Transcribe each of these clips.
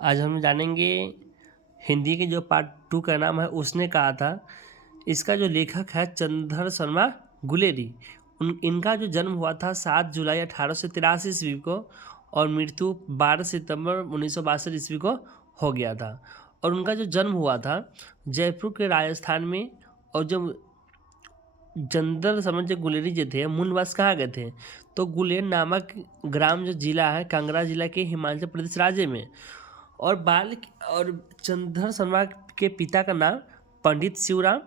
आज हम जानेंगे हिंदी के जो पार्ट 2 का नाम है उसने कहा था। इसका जो लेखक है चंद्रधर शर्मा गुलेरी। इनका जो जन्म हुआ था 7 जुलाई 1883 ईस्वी को और मृत्यु 12 सितंबर 1962 ईस्वी को हो गया था। और उनका जो जन्म हुआ था जयपुर के राजस्थान में। और जो चंद्रधर शर्मा जो गुलेरी जो थे मूल निवास कहाँ गए थे, तो गुलेर नामक ग्राम जो जिला है कांगड़ा जिला के हिमाचल प्रदेश राज्य में। और चंद्रधर शर्मा के पिता का नाम पंडित शिवराम।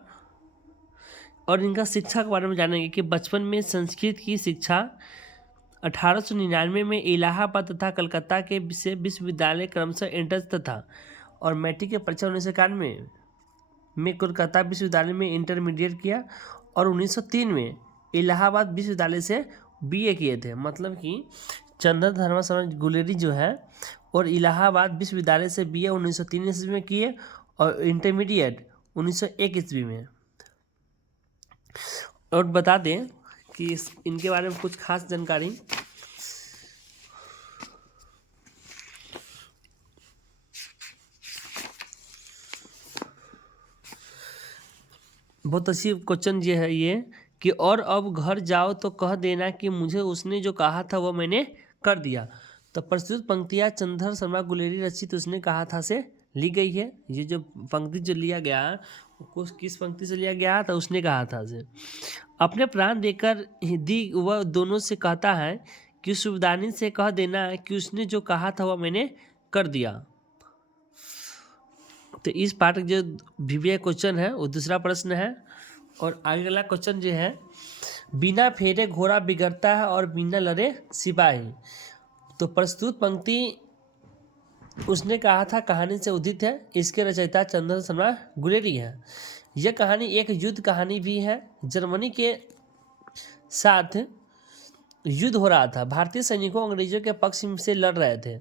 और इनका शिक्षा के बारे में जानेंगे कि बचपन में संस्कृत की शिक्षा 1899 में इलाहाबाद तथा कलकत्ता के विश्वविद्यालय क्रमशः एंट्रेंस तथा और मैट्रिक के परीक्षा 1991 में कोलकाता विश्वविद्यालय में इंटरमीडिएट किया और 1903 में इलाहाबाद विश्वविद्यालय से बीए किए थे। मतलब कि चंद्रधर शर्मा गुलेरी जो है और इलाहाबाद विश्वविद्यालय से बीए 1903 ईस्वी में किए और इंटरमीडिएट 1901 ईस्वी में। और बता दें कि इनके बारे में कुछ खास जानकारी। बहुत अच्छी क्वेश्चन ये है ये कि और अब घर जाओ तो कह देना कि मुझे उसने जो कहा था वो मैंने कर दिया। तो प्रस्तुत पंक्तियाँ चंद्रधर शर्मा गुलेरी रचित उसने कहा था से ली गई है। ये जो पंक्ति जो लिया गया किस पंक्ति से लिया गया था, उसने कहा था से। अपने प्राण देकर दी वह दोनों से कहता है कि सुबदानी से कह देना कि उसने जो कहा था वह मैंने कर दिया। तो इस पार्ट जो वीवीआई क्वेश्चन है वो दूसरा प्रश्न है। और आगे वाला क्वेश्चन जो है, बिना फेरे घोड़ा बिगड़ता है और बिना लड़े सिपाही। तो प्रस्तुत पंक्ति उसने कहा था कहानी से उदित है। इसके रचयिता चंद्रधर शर्मा गुलेरी है। यह कहानी एक युद्ध कहानी भी है। जर्मनी के साथ युद्ध हो रहा था। भारतीय सैनिकों अंग्रेजों के पक्ष से लड़ रहे थे।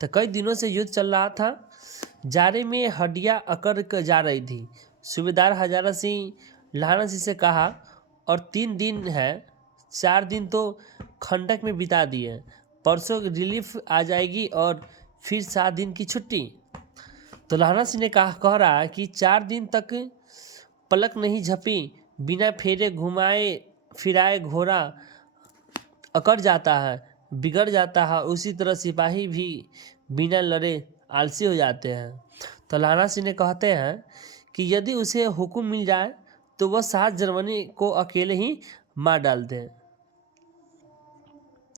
तो कई दिनों से युद्ध चल रहा था। जारे में हड्डियां अकड़ जा रही थी। सूबेदार हजारा सिंह लहाना सिंह से कहा और 3 दिन है, 4 दिन तो खंडक में बिता दिए, परसों रिलीफ आ जाएगी और फिर 7 दिन की छुट्टी। तो लहाना सिंह ने कह रहा है कि 4 दिन तक पलक नहीं झपी, बिना फेरे घुमाए फिराए घोड़ा अकड़ जाता है, बिगड़ जाता है। उसी तरह सिपाही भी बिना लड़े आलसी हो जाते हैं। तो लहाना सिंह ने कहते हैं कि यदि उसे हुक्म मिल जाए तो वह 7 जनवरी को अकेले ही मार डालते हैं।